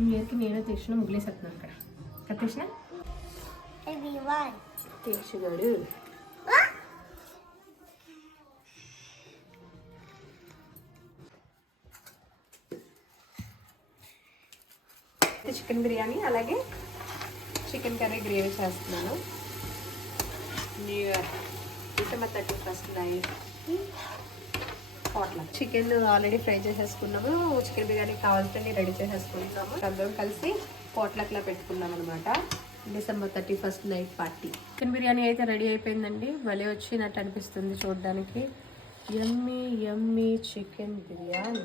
New ఇయర్కి నేను తీసిన ముగ్గులేసేస్తున్నాను అక్కడ కట్టేసిన తీసుగాడు చికెన్ బిర్యానీ అలాగే చికెన్ కర్రీ గ్రేవీ చేస్తున్నాను. New year December 31st night పాట్లా చికెన్ ఆల్రెడీ ఫ్రై చేసేసుకున్నాము. చికెన్ బిర్యానీ కావాల్సినవి రెడీ చేసేసుకుంటాము. అందరం కలిసి పాట్లక్లా పెట్టుకున్నాం అనమాట. December 31st night party. Chicken biryani అయితే రెడీ అయిపోయిందండి. భలే వచ్చినట్టు అనిపిస్తుంది చూడడానికి. Yummy yummy chicken biryani.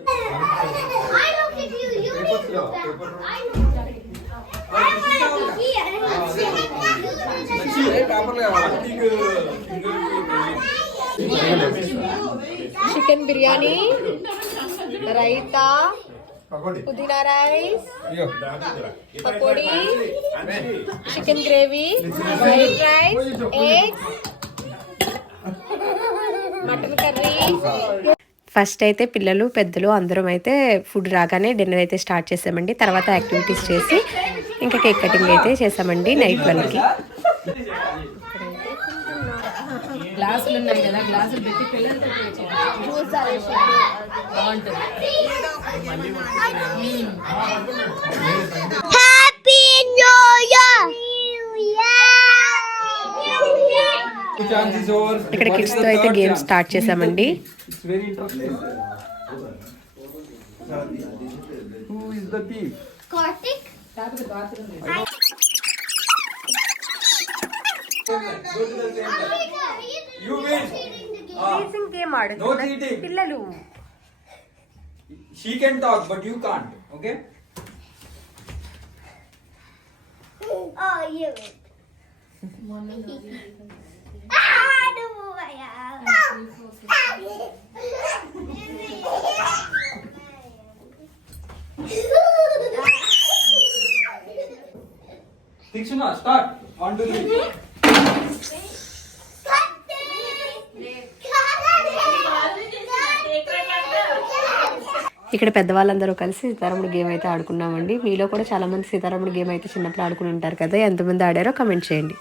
Chicken biryani, raita, పుదీనా rice, pakodi, chicken gravy, white rice, eggs, mutton curry. First అయితే పిల్లలు పెద్దలు అందరం అయితే ఫుడ్ రాగానే డిన్నర్ అయితే స్టార్ట్ చేసామండి. తర్వాత యాక్టివిటీస్ చేసి ఇంకా కేక్ కటింగ్ అయితే చేసామండి నైట్ 12కి. గ్లాసులు ఉన్నాయి కదా, గ్లాసులు పెట్టి పిల్లలతో ఇక్కడ కిడ్స్ తో అయితే గేమ్ స్టార్ట్ చేసామండి. పిల్లలు she can talk but you can't, okay? Oh, you. Tikshana, start. 1 2 3. ఇక్కడ పెద్దవాళ్ళందరూ కలిసి సీతారాముడు గేమ్ అయితే ఆడుకున్నామండి. మీలో కూడా చాలా మంది సీతారాముడు గేమ్ అయితే చిన్నప్పుడు ఆడుకుని ఉంటారు కదా. ఎంతమంది ఆడారో కమెంట్ చేయండి.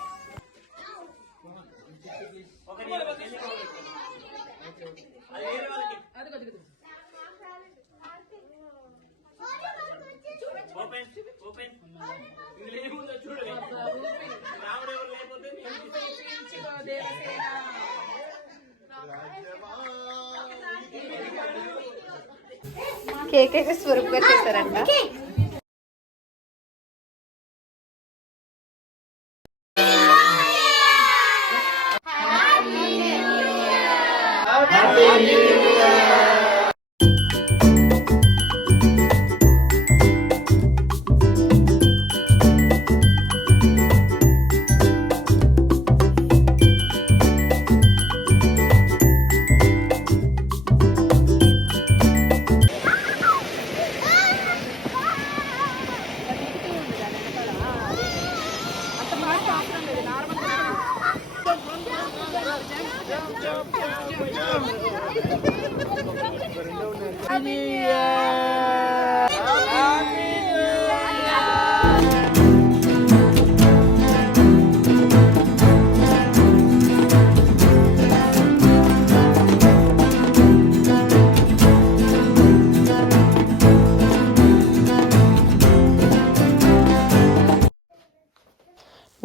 కేక్ అయితే స్వరూప్గా చేశారంట.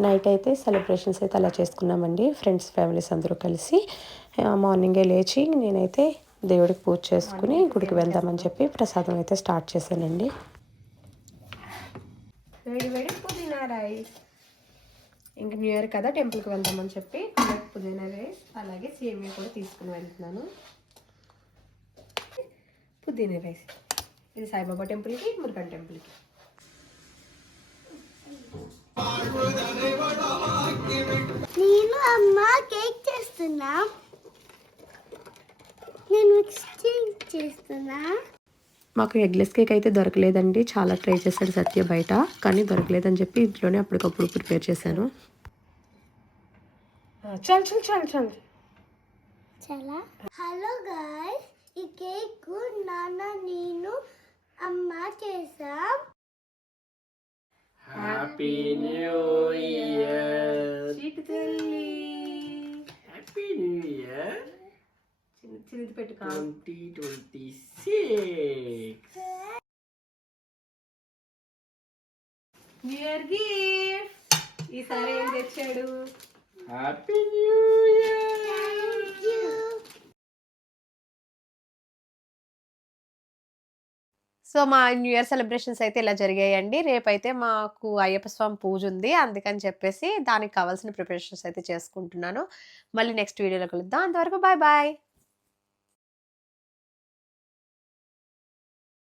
నైట్ అయితే సెలబ్రేషన్స్ అయితే అలా చేసుకున్నామండి. ఫ్రెండ్స్ ఫ్యామిలీస్ అందరూ కలిసి మార్నింగే లేచి నేనైతే దేవుడికి పూజ చేసుకుని గుడికి వెళ్దామని చెప్పి ప్రసాదం అయితే స్టార్ట్ చేశానండి. వేడి వేడి పుదీనా రైస్. ఇంక న్యూ ఇయర్ కదా టెంపుల్కి వెళ్దామని చెప్పి పుదీనా రైస్ అలాగే సేమియా కూడా తీసుకుని వెళ్తున్నాను. పుదీనా రైస్ ఇది సాయిబాబా టెంపుల్కి, మురుగన్ టెంపుల్కి. నేను అమ్మ కేక్ చేస్తున్నా. నేను ఎక్స్చేంజ్ చేస్తున్నా. మాకు ఎగ్లెస్ కేక్ అయితే దొరకలేదండి. చాలా ట్రై చేశాడు సత్య బయట, కానీ దొరకలేదని చెప్పి ఇంట్లోనే అప్పటికప్పుడు ప్రిపేర్ చేశాను. చాలా హలో గాయ్స్, ఈ కేక్ నాన్న నేను అమ్మ చేసాం. హ్యాపీ న్యూ ఇయర్ చీటి తల్లి హ్యాపీ న్యూ ఇయర్ చిన్నది పెట్టు కాదు 2026 న్యూ ఇయర్ గిఫ్ట్ ఈసారి ఏం తెచ్చాడు హ్యాపీ న్యూ ఇయర్ సో మా న్యూ ఇయర్ సెలబ్రేషన్స్ అయితే ఇలా జరిగాయండి. రేపైతే మాకు అయ్యప్ప స్వామి పూజ ఉంది. అందుకని చెప్పేసి దానికి కావాల్సిన ప్రిపరేషన్స్ అయితే చేసుకుంటున్నాను. మళ్ళీ నెక్స్ట్ వీడియోలో కలుద్దాం. అంతవరకు బాయ్ బాయ్.